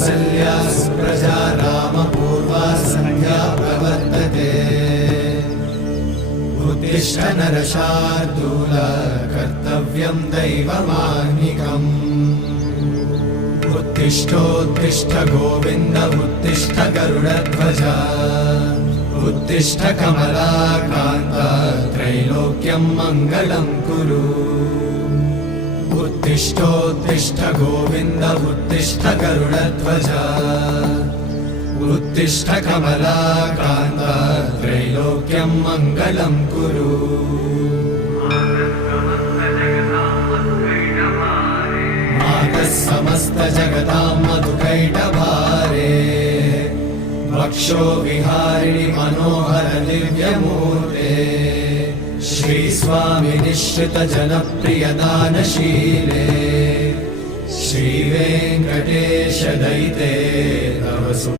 कौसल्या सुप्रजा रामपूर्वा सन्ध्या प्रवर्तते उत्तिष्ठ नरशार्दूल कर्तव्यं दैवमाह्निकम् उत्तिष्ठोत्तिष्ठ गोविन्द उत्तिष्ठ गरुडध्वज उत्तिष्ठ कमलाकान्त त्रैलोक्यं मङ्गलं कुरु उत्तिष्ठोत्तिष्ठ गोविन्द उत्तिष्ठ गरुडध्वज उत्तिष्ठ कमलाकान्त त्रैलोक्यं मङ्गलं कुरु मातः समस्त जगतां मधुकैटभारे वक्षो विहारिणि मनोहर दिव्यमूर्ते श्रीस्वामि निश्चित जनप्रिय दानशीले श्रीवेङ्कटेश दयिते